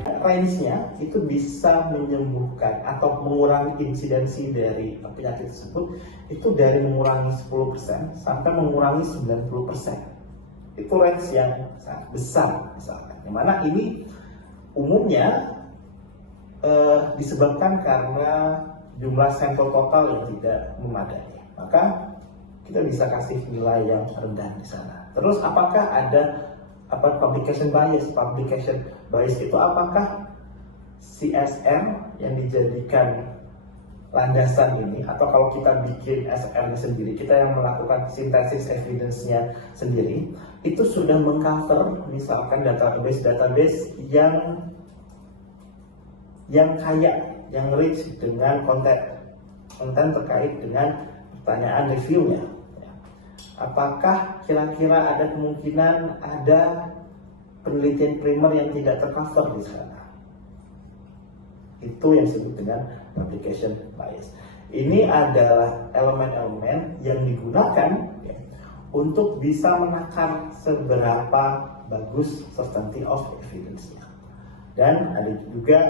Range-nya itu bisa menyembuhkan atau mengurangi insidensi dari penyakit tersebut itu dari mengurangi 10% sampai mengurangi 90%. Itu range yang sangat besar misalkan. Yang mana ini umumnya disebabkan karena jumlah sampel total yang tidak memadai. Maka kita bisa kasih nilai yang rendah di sana. Terus apakah ada publication bias? Publication bias itu apakah CSR yang dijadikan landasan ini, atau kalau kita bikin SR sendiri, kita yang melakukan sintesis evidence-nya sendiri, itu sudah mengcover misalkan database yang kaya, yang rich dengan konten terkait dengan pertanyaan reviewnya. Apakah kira-kira ada kemungkinan ada penelitian primer yang tidak tercover di sana? Itu yang disebut dengan publication bias. Ini adalah elemen-elemen yang digunakan untuk bisa menakar seberapa bagus certainty of evidence-nya. Dan ada juga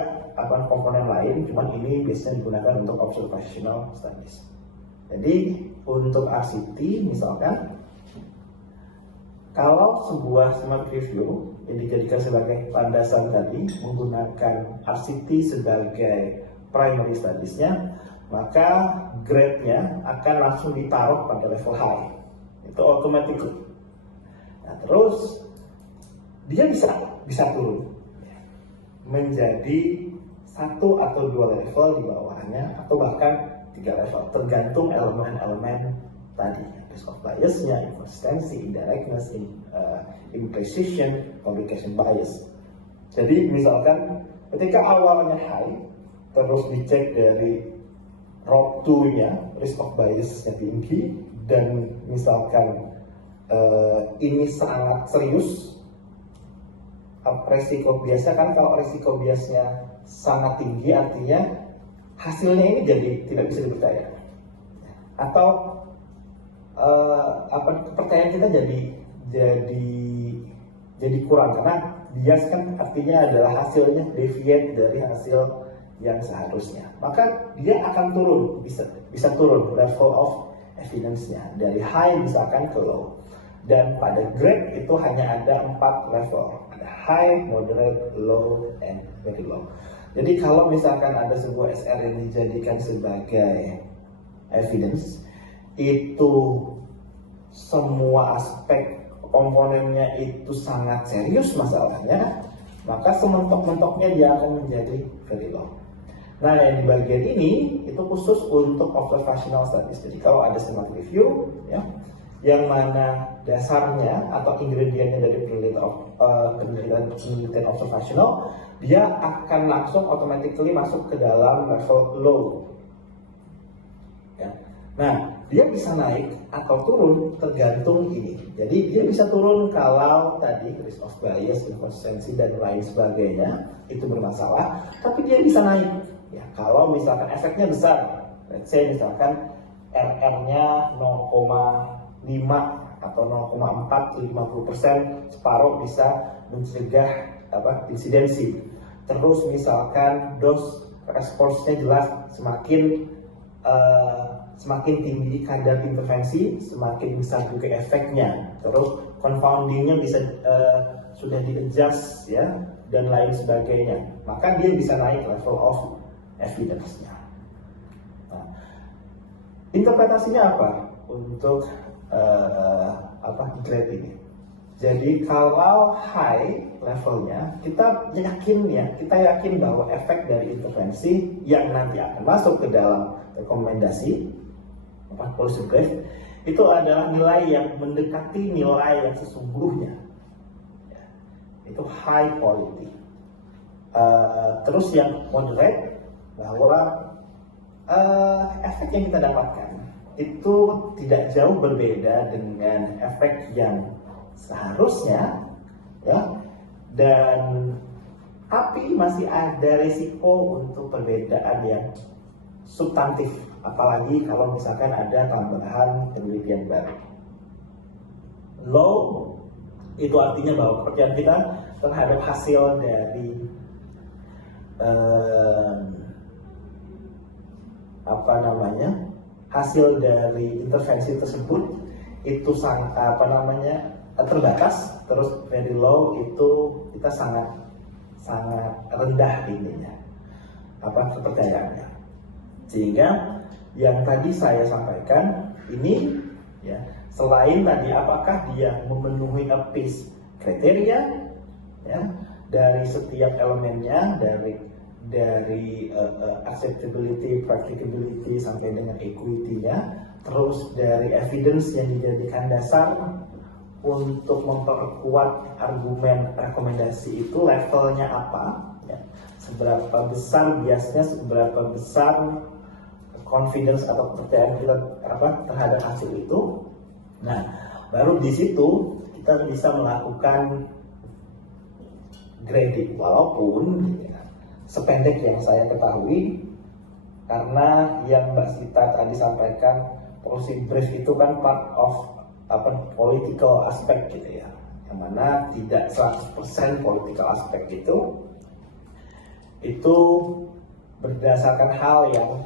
komponen lain, cuman ini biasanya digunakan untuk observational studies. Jadi untuk RCT misalkan, kalau sebuah smart review yang dijadikan sebagai landasan tadi menggunakan RCT sebagai primary studies-nya, maka grade-nya akan langsung ditaruh pada level high. Itu automatically. Nah, terus dia bisa turun menjadi 1 atau 2 level di bawahnya, atau bahkan 3 level, tergantung elemen-elemen tadi, risk of bias-nya, inconsistency, indirectness, imprecision, publication bias. Jadi misalkan ketika awalnya high, terus dicek dari ROB 2-nya, risk of bias-nya tinggi, dan misalkan ini sangat serius, resiko biasnya kan, kalau resiko biasnya sangat tinggi artinya hasilnya ini jadi tidak bisa dipercaya, atau kepercayaan kita jadi kurang, karena bias kan artinya adalah hasilnya deviate dari hasil yang seharusnya, maka dia akan turun, bisa turun level of evidence-nya dari high misalkan ke low. Dan pada grade itu hanya ada 4 level, ada high, moderate, low, and very low. Jadi kalau misalkan ada sebuah SR yang dijadikan sebagai evidence, itu semua aspek komponennya itu sangat serius masalahnya, maka sementok-mentoknya dia akan menjadi very low. Nah, yang di bagian ini itu khusus untuk observational studies. Jadi kalau ada smart review, yang mana dasarnya atau ingredientnya dari penelitian observational, dia akan langsung automatically masuk ke dalam level low. Nah, dia bisa naik atau turun tergantung ini. Jadi dia bisa turun kalau tadi risk of bias, inconsistency, dan lain sebagainya itu bermasalah, tapi dia bisa naik. Ya, kalau misalkan efeknya besar, let's say misalkan RR-nya 0,5 atau 0,4 ke 50%, separuh bisa mencegah insidensi. Terus misalkan dose response-nya jelas, semakin tinggi kadar intervensi, semakin besar juga efeknya. Terus confounding-nya bisa sudah di-adjust ya, dan lain sebagainya. Maka dia bisa naik level of evidence-nya. Nah, interpretasinya apa untuk grade ini? Jadi kalau high levelnya, kita yakin bahwa efek dari intervensi yang nanti akan masuk ke dalam rekomendasi policy brief itu adalah nilai yang mendekati nilai yang sesungguhnya. Itu high quality. Terus yang moderate, bahwa efek yang kita dapatkan itu tidak jauh berbeda dengan efek yang seharusnya, dan tapi masih ada risiko untuk perbedaan yang substantif, apalagi kalau misalkan ada tambahan penelitian baru. Low itu artinya bahwa kepercayaan kita terhadap hasil dari hasil dari intervensi tersebut itu sangat terbatas, terus very low itu kita sangat rendah ininya kepercayaannya. Sehingga yang tadi saya sampaikan ini ya, selain tadi apakah dia memenuhi APIS kriteria ya, dari setiap elemennya, dari acceptability, practicability sampai dengan equity-nya, terus dari evidence yang dijadikan dasar untuk memperkuat argumen rekomendasi itu levelnya apa ya, seberapa besar biasanya, seberapa besar confidence atau kepercayaan kita terhadap hasil itu. Nah, baru di situ kita bisa melakukan grading, walaupun ya, sependek yang saya ketahui, karena yang Mbak Sita tadi sampaikan policy brief itu kan part of political aspect gitu ya, yang mana tidak 100% political aspect itu berdasarkan hal yang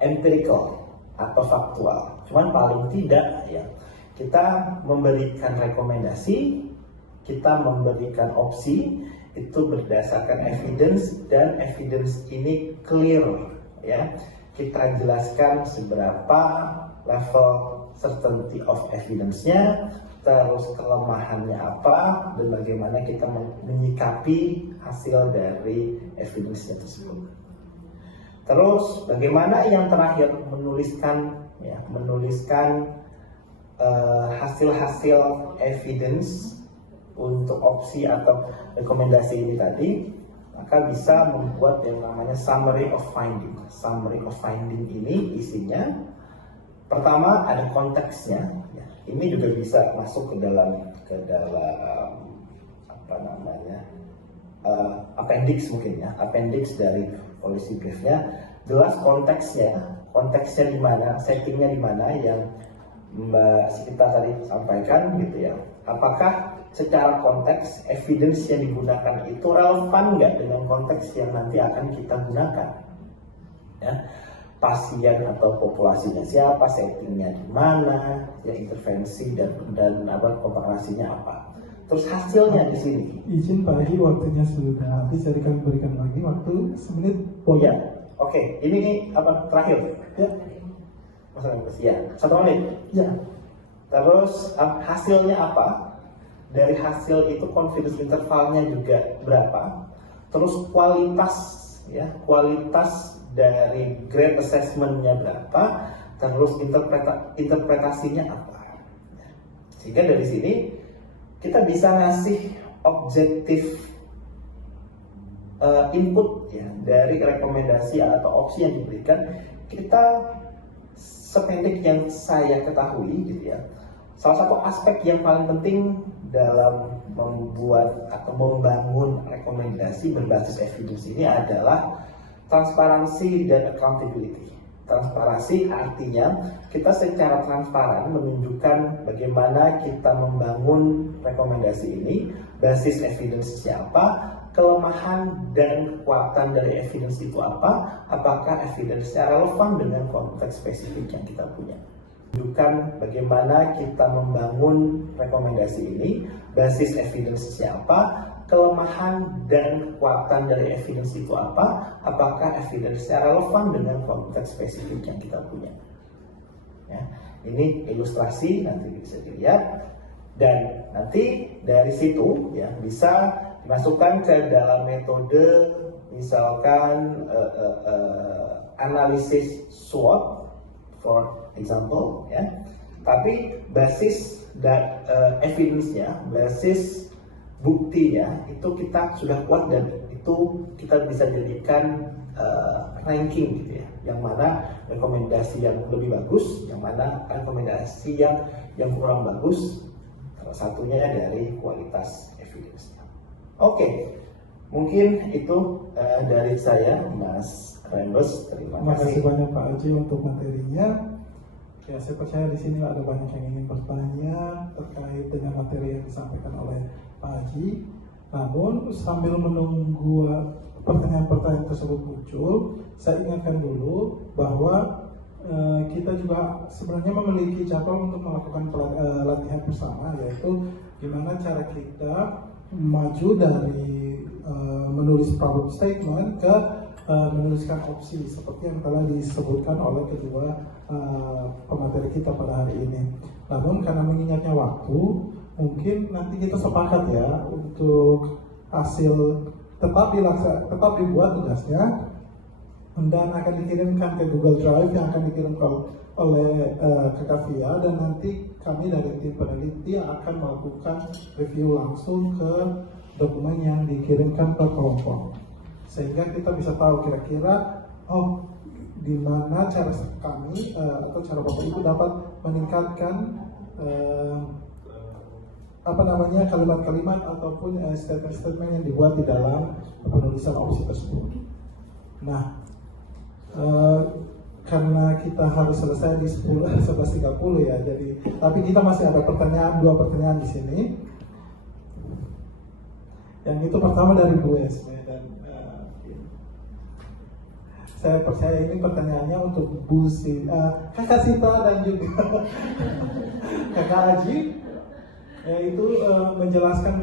empirical atau faktual. Cuman paling tidak ya, kita memberikan rekomendasi, kita memberikan opsi itu berdasarkan evidence, dan evidence ini clear ya. Kita jelaskan seberapa level certainty of evidence-nya, terus kelemahannya apa, dan bagaimana kita menyikapi hasil dari evidence-nya tersebut. Terus bagaimana yang terakhir menuliskan hasil-hasil evidence untuk opsi atau rekomendasi ini tadi, maka bisa membuat yang namanya summary of finding. Summary of finding ini isinya pertama ada konteksnya, ya. Ini juga bisa masuk ke dalam appendix mungkin ya, appendix dari policy briefnya. Jelas konteksnya di mana, settingnya di mana yang Mbak Sita tadi sampaikan gitu ya. Apakah secara konteks evidence yang digunakan itu relevan nggak dengan konteks yang nanti akan kita gunakan ya, pasien atau populasinya siapa, settingnya di mana ya, intervensi dan komparasinya apa, terus hasilnya di sini. Izin Pak Haji, waktunya sudah habis, jadi kami berikan lagi waktu semenit. Ya, oke. Ini terakhir ya, ya 1 menit ya. Terus hasilnya apa? Dari hasil itu confidence intervalnya juga berapa? Terus kualitas dari grade assessment-nya berapa? Terus interpretasinya apa? Sehingga dari sini kita bisa ngasih objektif input ya, dari rekomendasi atau opsi yang diberikan. Kita sependek yang saya ketahui gitu ya, salah satu aspek yang paling penting dalam membuat atau membangun rekomendasi berbasis evidence ini adalah transparansi dan accountability. Transparansi artinya kita secara transparan menunjukkan bagaimana kita membangun rekomendasi ini, basis evidence-nya apa, kelemahan dan kekuatan dari evidence itu apa, apakah evidence-nya relevan dengan konteks spesifik yang kita punya. Menunjukkan bagaimana kita membangun rekomendasi ini, basis evidence-nya apa, kelemahan dan kekuatan dari evidence itu apa, apakah evidence-nya relevan dengan konteks spesifik yang kita punya. Ya, ini ilustrasi nanti bisa dilihat, dan nanti dari situ ya bisa dimasukkan ke dalam metode misalkan analisis SWOT for example ya, tapi basis dan evidence-nya, basis buktinya itu kita sudah kuat, dan itu kita bisa jadikan ranking gitu ya, yang mana rekomendasi yang lebih bagus, yang mana rekomendasi yang kurang bagus, salah satunya dari kualitas evidence-nya. Oke, mungkin itu dari saya, Mas Rendos. Terima kasih banyak Pak Haji untuk materinya. Ya, saya percaya di sini ada banyak yang ingin bertanya terkait dengan materi yang disampaikan oleh Pak Haji. Namun sambil menunggu pertanyaan-pertanyaan tersebut muncul, saya ingatkan dulu bahwa kita juga sebenarnya memiliki jadwal untuk melakukan latihan bersama, yaitu gimana cara kita maju dari menulis problem statement ke menuliskan opsi seperti yang telah disebutkan oleh kedua pemateri kita pada hari ini. Namun karena mengingatnya waktu, mungkin nanti kita sepakat ya untuk hasil tetap dibuat tugasnya dan akan dikirimkan ke Google Drive yang akan dikirimkan oleh Kakak Via, dan nanti kami dari tim peneliti akan melakukan review langsung ke dokumen yang dikirimkan ke kelompok, sehingga kita bisa tahu kira-kira di mana cara kami atau cara Bapak Ibu dapat meningkatkan kalimat-kalimat ataupun statement-statement yang dibuat di dalam penulisan opsi tersebut. Nah, karena kita harus selesai di 11.30 ya, jadi tapi kita masih ada dua pertanyaan di sini. Yang itu pertama dari Bu Esme, dan saya percaya ini pertanyaannya untuk Kakak Sita dan juga Kakak Aji, yaitu menjelaskan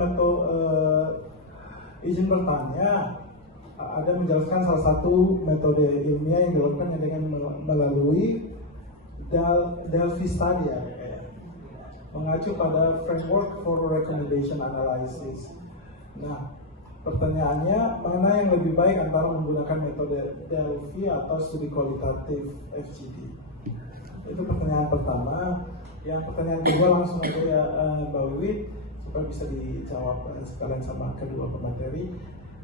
izin bertanya. Ada menjelaskan salah satu metode ilmiah yang dilakukan dengan melalui Delphi Study, mengacu pada Framework for Recommendation Analysis. Nah, pertanyaannya, mana yang lebih baik antara menggunakan metode Delphi atau studi kualitatif FGD? Itu pertanyaan pertama. Yang pertanyaan kedua langsung aja ya Mbak Wiwit, supaya bisa dijawab sekalian sama kedua pemateri.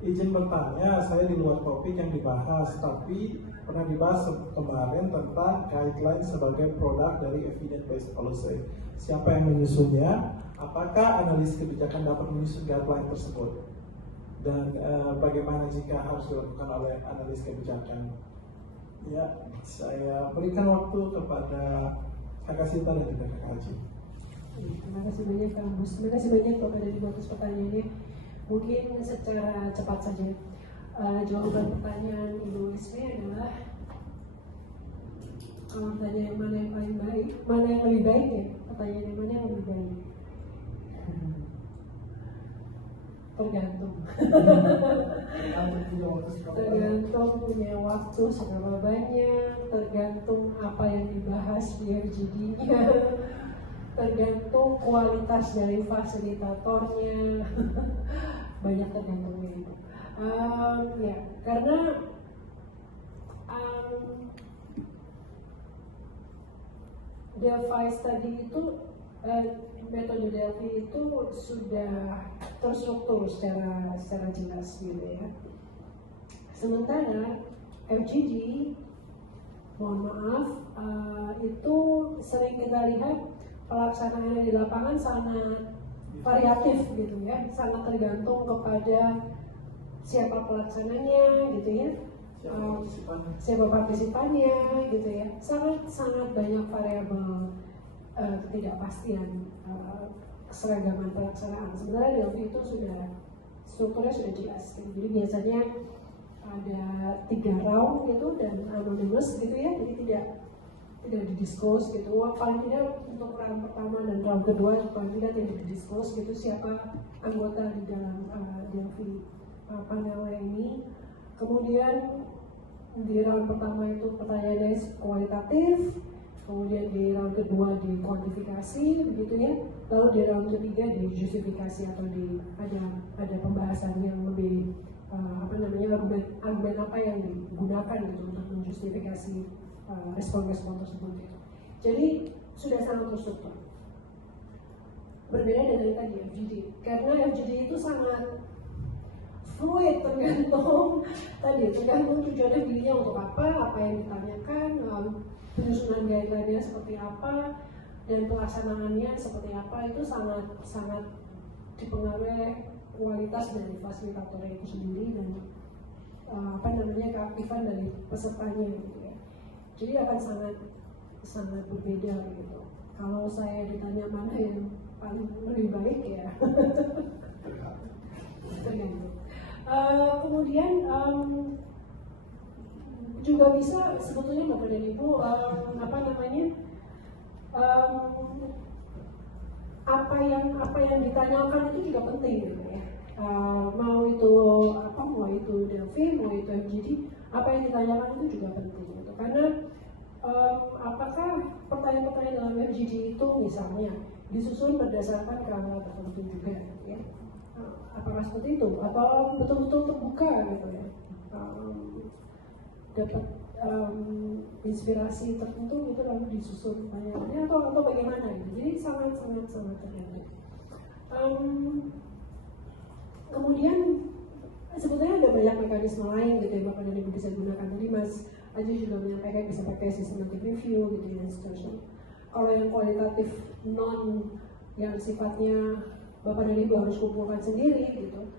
Izin bertanya, saya di luar topik yang dibahas, tapi pernah dibahas kemarin tentang guideline sebagai produk dari evidence-based policy. Siapa yang menyusunnya? Apakah analis kebijakan dapat menyusun guideline tersebut? Dan bagaimana jika harus dilakukan oleh analis kebijakan? Ya, saya berikan waktu kepada Kakak Sinta dan juga Kakak Haji. Terima kasih banyak Kak Gus. Terima kasih banyak kepada atas pertanyaannya. Mungkin secara cepat saja, jawaban pertanyaan Ibu Ismi adalah kalau pertanyaan mana yang paling baik, mana yang lebih baik ya, pertanyaan yang mana yang lebih baik, tergantung. Tergantung punya waktu seberapa banyak, tergantung apa yang dibahas di FGD-nya, tergantung kualitas dari fasilitatornya. Banyak tergantungnya itu. Ya, karena Delphi Study itu metode Delphi itu sudah terstruktur secara jelas gitu ya. Sementara FGD, mohon maaf, itu sering kita lihat pelaksanaannya di lapangan sangat variatif gitu ya, sangat tergantung kepada siapa pelaksananya gitu ya, siapa partisipannya gitu ya, sangat banyak variabel ketidakpastian keseragaman pelaksanaan. Sebenarnya Delphi itu strukturnya sudah jelas gitu. Jadi biasanya ada 3 round gitu dan anonymous gitu ya, jadi tidak didiskus gitu. Paling tidak untuk round pertama dan round kedua paling tidak didiskus gitu siapa anggota di dalam Delphi panelnya ini. Kemudian di round pertama itu pertanyaannya kualitatif, kemudian di round kedua di kuantifikasi begitu ya, lalu di round ketiga di justifikasi atau ada pembahasan yang lebih argumen apa yang digunakan gitu untuk menjustifikasi respon-respon tersebut gitu. Jadi sudah sangat terstruktur. Berbeda dari tadi FGD, karena FGD itu sangat fluid, tergantung tujuan FGD-nya untuk apa yang ditanyakan, penyusunan guideline-nya seperti apa, dan pelaksanaannya seperti apa, itu sangat dipengaruhi oleh kualitas dari fasilitatornya itu sendiri dan keaktifan dari pesertanya gitu ya. Jadi akan sangat berbeda gitu. Kalau saya ditanya mana yang paling lebih baik ya tergantung. Kemudian juga bisa sebetulnya Bapak dan Ibu apa yang ditanyakan itu juga penting gitu ya. Mau itu Delphi, mau itu FGD, apa yang ditanyakan itu juga penting gitu. Karena apakah pertanyaan-pertanyaan dalam FGD itu misalnya disusun berdasarkan kerangka tertentu juga gitu ya. Apakah seperti itu atau betul-betul terbuka gitu ya. Dapat inspirasi tertentu gitu lalu disusun pertanyaannya atau bagaimana gitu. Jadi sangat tergantung. Kemudian sebetulnya ada banyak mekanisme lain gitu yang Bapak dan Ibu bisa gunakan. Tadi Mas Aji juga menyampaikan bisa pakai systematic review gitu ya, seterusnya. Kalau yang kualitatif non yang sifatnya Bapak dan Ibu harus kumpulkan sendiri gitu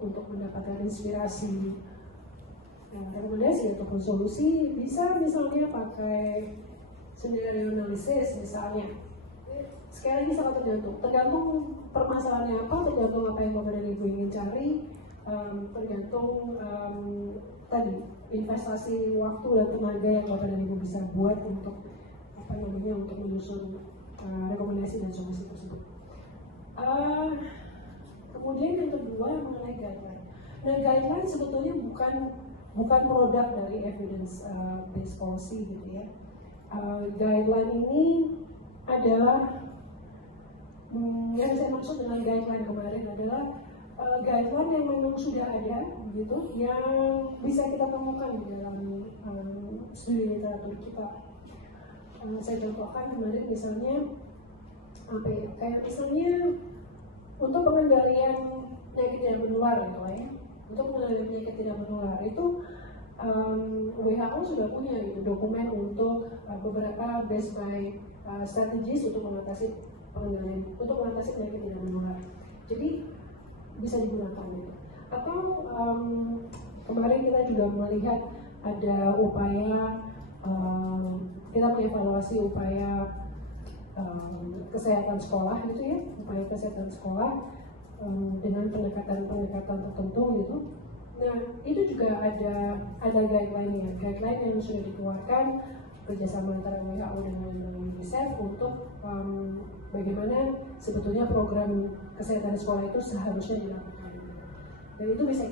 untuk mendapatkan inspirasi rekomendasi ataupun solusi, bisa misalnya pakai scenario analysis misalnya. Sekali lagi sangat tergantung permasalahannya apa, tergantung apa yang Bapak dan Ibu ingin cari, tergantung tadi investasi waktu dan tenaga yang Bapak dan Ibu bisa buat untuk untuk menyusun rekomendasi dan solusi tersebut. Kemudian yang kedua mengenai guideline. Nah, guideline sebetulnya bukan produk dari evidence based policy gitu ya. Guideline ini adalah yang saya maksud dengan guideline kemarin adalah guideline yang memang sudah ada gitu, yang bisa kita temukan di dalam studi literatur kita. Saya contohkan kemarin misalnya kayak misalnya untuk pengendalian penyakit tidak menular gitu ya. Untuk mengenai penyakit tidak menular itu WHO sudah punya gitu, dokumen untuk beberapa best by strategies untuk mengatasi penyakit tidak menular. Jadi bisa digunakan gitu. Atau kemarin kita juga melihat ada upaya kita mengevaluasi upaya kesehatan sekolah gitu ya, upaya kesehatan sekolah dengan pendekatan tertentu gitu. Nah, itu juga ada guideline yang sudah dikeluarkan kerjasama antara WHO dengan UNICEF untuk bagaimana sebetulnya program kesehatan sekolah itu seharusnya dilakukan. Dan itu bisa